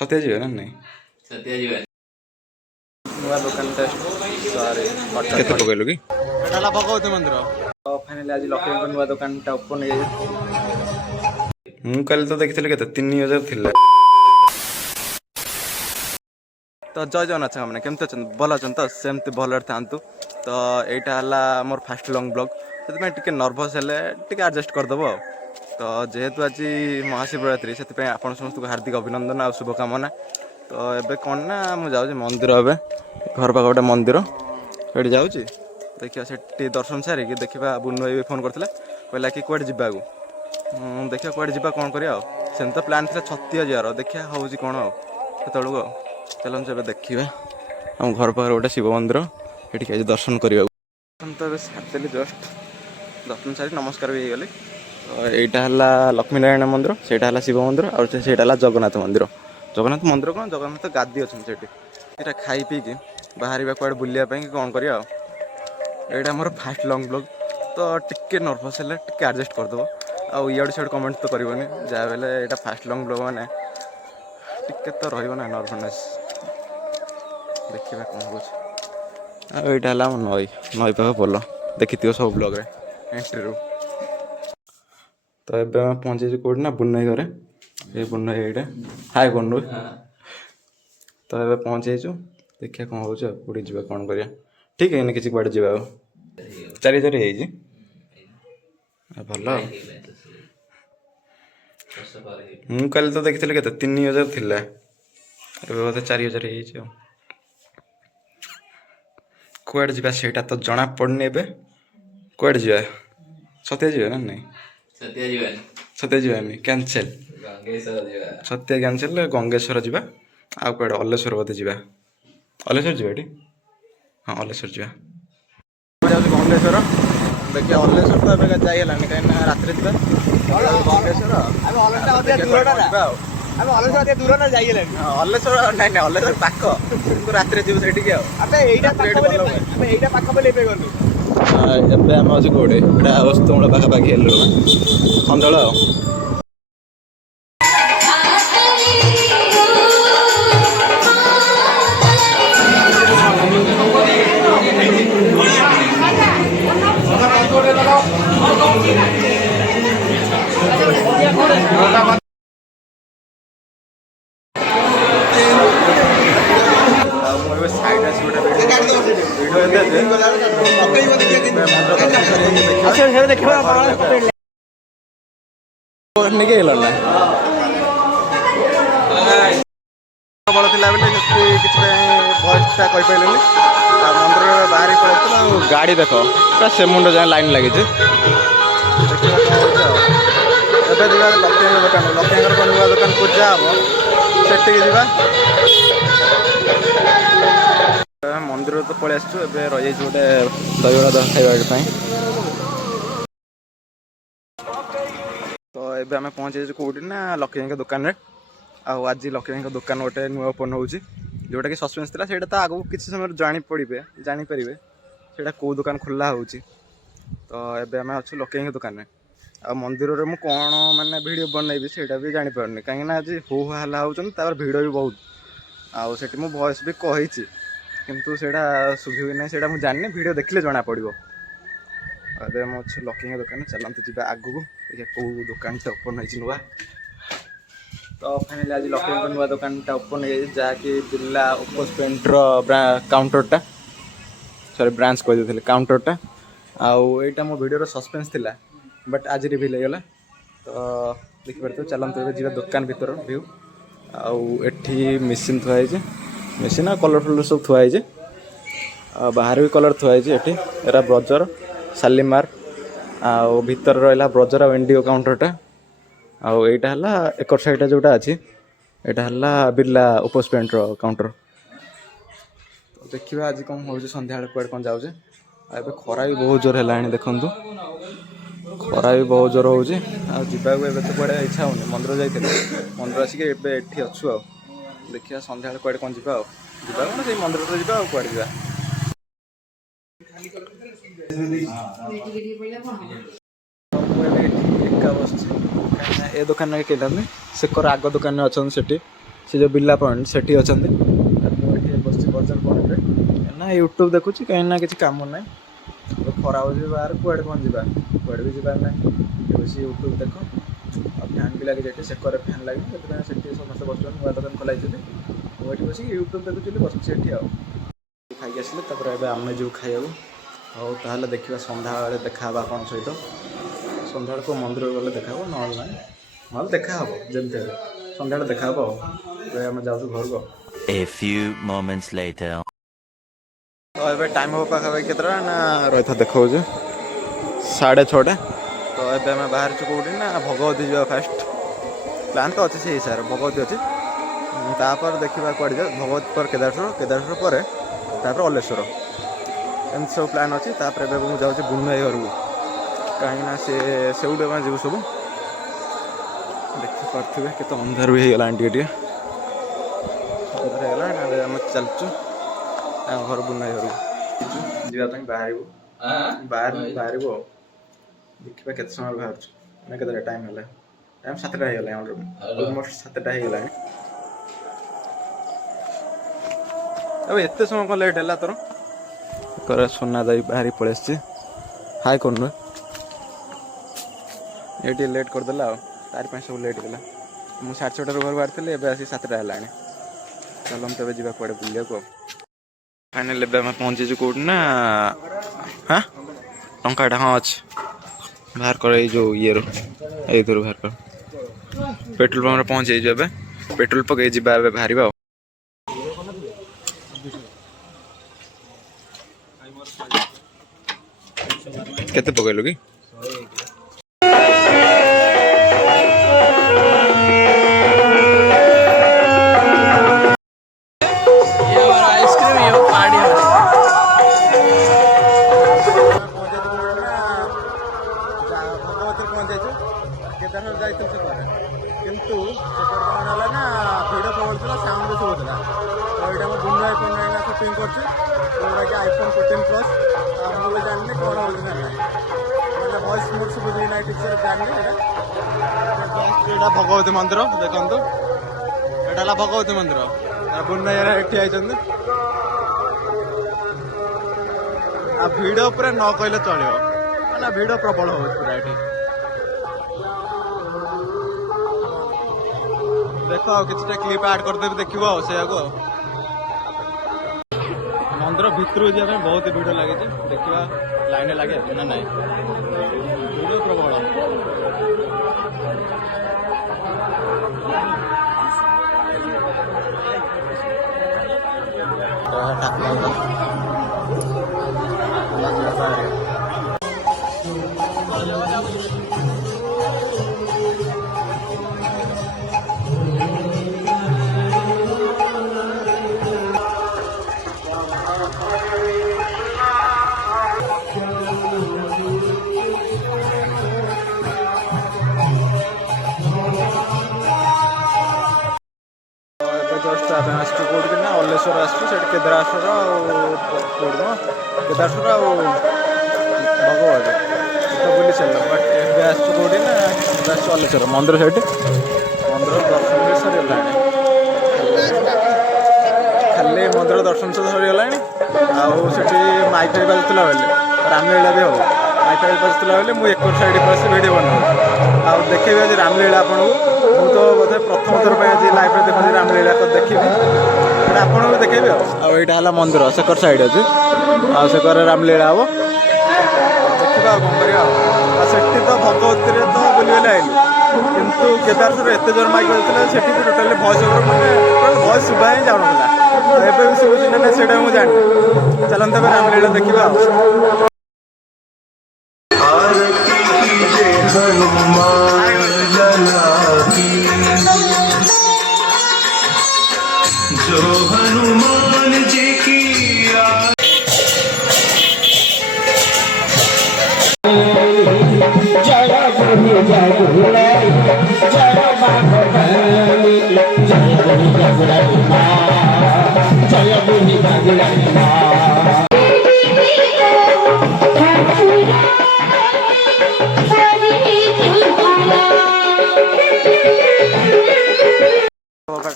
सत्या जी ना नहीं सत्या जी नुआ दुकान सॉरी केते पकैलु कि एटाला भगवती मंदिर तो फाइनली आज लक्ष्मी नुआ दुकान टा ओपन हे मु कल तो देखिथिले केते 3000 थिला। तो जय जगन्नाथ मैंने केमती अच्छा भल अच्छा तो सेमती भलରେ थांतु। तो एटा हला मोर फास्ट लॉन्ग ब्लॉग से टिके नर्भस हेले टिके एडजस्ट करदेव। तो जेहेतु आज महाशिवरात्रि से आपन समस्त को हार्दिक अभिनंदन आ शुभकामना। तो एबे कौन ना मुझे जाऊँ मंदिर ए घर पाख गोटे मंदिर ये जाऊँगी देखिए से दर्शन सारिकी देखा बुनु भाई भी फोन करते कहला कि कौटे जावाक देखिए कौटे जा कौन करा सेम तो प्लान था छतिया जार देखिए हूँ कौन आतलू चलते से देखा आम घर पाखे गोटे शिव मंदिर ये दर्शन करने तो ये सारी जस्ट दर्शन सारी नमस्कार भी गली। तो यहाँ है लक्ष्मी नारायण मंदिर से शिव मंदिर और से जगन्नाथ मंदिर। जगन्नाथ मंदिर कौन जगन्नाथ गादी अच्छे से यहाँ खाई पीकि बाहर कौड़े बुलायापाई कौन करा यहाँ मोर फास्ट लॉन्ग ब्लॉग। तो टिके नर्भस है टिके एडजस्ट करदेव आड़ सियाड़ कमेंट तो करनी जहाँ बेले यहाँ फास्ट लॉन्ग ब्लॉग मैंने टिके तो रहा नर्भसनेस देखा कौन हो। यहाँ है नई नई पाख पोल देखी सब ब्लॉग एंट्री रू। तो ये पहुँचे कौटी ना बुनाई घरे ये बुनाई ये हाय बनू। तो ये पहुँचे देखिए कौन हो कौटी जा कौन करा ठीक है किसी कौटे जा 4000 भल मु कल तो देखी के 3000 थिला बोधे 4000 कौड़े जा सेटा तो जना पड़नी ए कौड़े जा सत्या जी ना नहीं सत्या जावानी कैंसल सत्या कैंसल गंगेश्वर जा आउ कौड़े अलेश्वर बोधे जा अलेश्वर जा हाँ अलेश्वर जा गंगेश्वर देखिए अलेश्वर तो ए जाइए कहीं रात गंगेश्वर दूर ना जाइए अलेश्वर ना अलेश्वर पाख रात जीव से ଏବେ ଆମେ ଅଛୁ କୋଉଠି ଏଇଟା ଅସ୍ତମୂଳ ପାଖାପାଖି ହେଲୁ ଖନ୍ଦଳ बड़ थी किसी भयसटा कहीपर मंदिर बाहर पड़ा गाड़ी देख पूरा से मुंड जाए लाइन लगी लक्ष्मी दुकान लक्ष्मी नुआ दुकान पूजा हम से मंदिर तो पलि आसु रही गोटे दहीबड़ा खावाई। तो ये आम पहुँचे कौटी ना लक्ष्मी दुकान में आज लक्ष्मी दुकान गोटे नुआ ओपन हो जोटा कि सस्पेंस था से आगू किसी समय जापर से कौ दुकान खोला हो। तो ये आम अच्छे लक्ष्मी दुकान में आ मंदिर में कौन मानने वीडियो बनइबी से भी जापारे कहीं आज हो हल्ला होता भिड़ भी बहुत आठ मो वॉइस भी कही किंतु सेटा शुभि ना से जानी वीडियो देखले जना पड़ो। अरे हम अच्छे लक्ष्मी दुकान चलते जी आगू देखिए कौ दुकान ओपन हो नुआ। तो फाइनली आज लक्ष्मी नुआ दुकान ओपन हो जहाँकि बिरला ओप्पो पेंटर काउंटरटा सॉरी ब्रांच कही काउंटरटा आईटा मो वीडियो सस्पेंस थिला बट आज रिवील हो गला। तो देखिए चलते जी दुकान भीतर व्यू आठी मेसीन थुआई मेसीन आ कलरफुल सब थुआई बाहर भी कलर थुआई एरा ब्रजर शालीमार भीतर रहा ब्रजर आ इंडिगो काउंटरटा आईटा है एक साइड जोटा अच्छी यहाँ है बिरला ओप्पो पेंटर काउंटर। तो देखिए आज कौन हो सन्ध्या कौन कौन जाऊे अब खरा भी बहुत जोर है देखु खरा भी बहुत जोर हो तो कौड़े इच्छा होनी मंदिर जाइए मंदिर आसिक एटी अच्छु देखिए सन्ध्या कौड़े कौन जा से मंदिर तो जा कौड़े जा एका बस ए दुकान में कहीं से आग दुकान में अच्छा से से जो बिरला पॉइंट सेठी अछंती बस बजार पॉइंट ना यूट्यूब देखुची कहीं ना किसी काम ना खरा हो बाहर कुआड़े कौन जा कुआड़े भी जबार ना बस यूट्यूब देख और फैन भी लगे जाए सेकर फैन लगे से समस्त बस नुआ दुकान खोलाई मुझे बस यूट्यूब देखुची बस सेठी खाई आसिले आम जो खाइबू और ताहले देखा सन्ध्या बेले देखा आपण सहित सन्ध्या को मंदिर गले देखा ना ना देखा हम जमी सन्ध्या देखा आम जाऊँ घर को A few moments later. तो ये टाइम हो पाखापाखि केतटा ना रही था देखा 6:30 तो ये आम बाहर कौटी ना भगवती जा फास्ट प्लान तो अच्छे से हिसाब भगवती अच्छी तापर देखा कौड़े जा भगवती पर केदारेश्वर केदारेश्वर पर अलेश्वर एमती सब प्लान अच्छी मुझे जाऊँ बुनुभाई घर को कहीं से जीव सब देखिपे के अंधार भी होगा टे अंधार होगा आम चलचु घर बुनुभाई घर को जावाई बाहर बाहर देखा के समय बाहर के टाइम है टाइम 7टा हो अलमोस्ट 7टा हो अब एत समय कौन लेट है तोर सोना दाई बाहरी पलि हाय कौन ये लेट करदेला तार सब लेट गला मुझे 6:30 घर बाहर थी एवं आसी 7टा है चल हम तब जा कड़े बुलिया को फाइनाल एवं पहुँचीचु कौटी ना हाँ टाटा हाँ अच्छे बाहर कर जो ये बाहर कर पेट्रोल पंप पहुँचे पेट्रोल पकई जा बाहर केते पकईलु कि किंतु ना भिड़ प्रबल साउंड बेस होता तो ये बुनुभाई फोन सुटिंग कर आईफोन 14 प्लस मुझे जानी कौन होना मैंने भॉइस मोड सब ना ठीक से जानी भगवती मंदिर देखो यहाँ भगवती मंदिर बुनुभाई ठिया भिड़ पूरा न कहले चलो भिड़ प्रबल हो पूरा ये देख कि क्लिप ऐड करदेवी देखो से मंदिर भितर जाए बहुत भिड़ लगे देखा लाइन लगे ना ना भिड़ प्रबल जस्ट कौटी ना अलेश्वर आसु केदारेश्वर केदारेश्वर भगवती तो बुली चल बट ए आसु कौटी ना अलेश्वर मंदिर से मंदिर दर्शन भी सरीगला खाली मंदिर दर्शन से सरीगला आठी माइक फाइक बाजुला बेले रामलीला भी हम माइक फाइक बाजुला बेले मुझे एक साइड बस भिडियो बना देखे आज रामलीला आपको मुझे तो बोधे प्रथम थर पर आज लाइव देखते रामलीला तो देखी आपको देखेबी आईटा है मंदिर सेकर साइड अच्छे आकर रामलीला हम देखा कौन कर तो भगवती तो बुलवाले आइलु किंतु केदारेश्वर एत जोर माइक बाजुला से टोटाली भॉइस ओवर मैंने भॉइस शुभा ही जाऊना एवं शुभुची ना से मुझे जानी चलते तब रामलीला देखा जो हनुमान जी की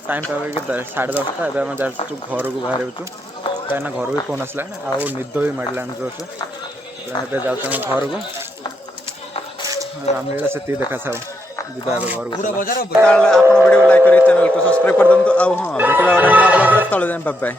टाइम पाइबा 10:30 ଏବେ ଆମେ ଯାଉଛୁ ଘରକୁ ବାହାରିଛୁ କାହିଁକିନା ଘରୁ ବି ଫୋନ୍ ଆସିଲାଣି ଆଉ ନିଦ ବି ମାଡ଼ିଲାଣି ଜୋରସେ ଏବେ ଯାଉଛୁ ଆମ ଘରକୁ ରାମଲୀଳା ସେତିକି ଦେଖାଥାଉ ଯିବା ଏବେ ଘରକୁ ତାହେଲେ ଆପଣ ଭିଡ଼ିଓ ଲାଇକ୍ କରି ଚ୍ୟାନେଲକୁ ସବସ୍କ୍ରାଇବ୍ କରିଦିଅନ୍ତୁ ଆଉ ହଁ ଭେଟିବା ଗୋଟେ ନୂଆ ବ୍ଲଗ୍ରେ ତଳେ ଯାଇ ବାଏ।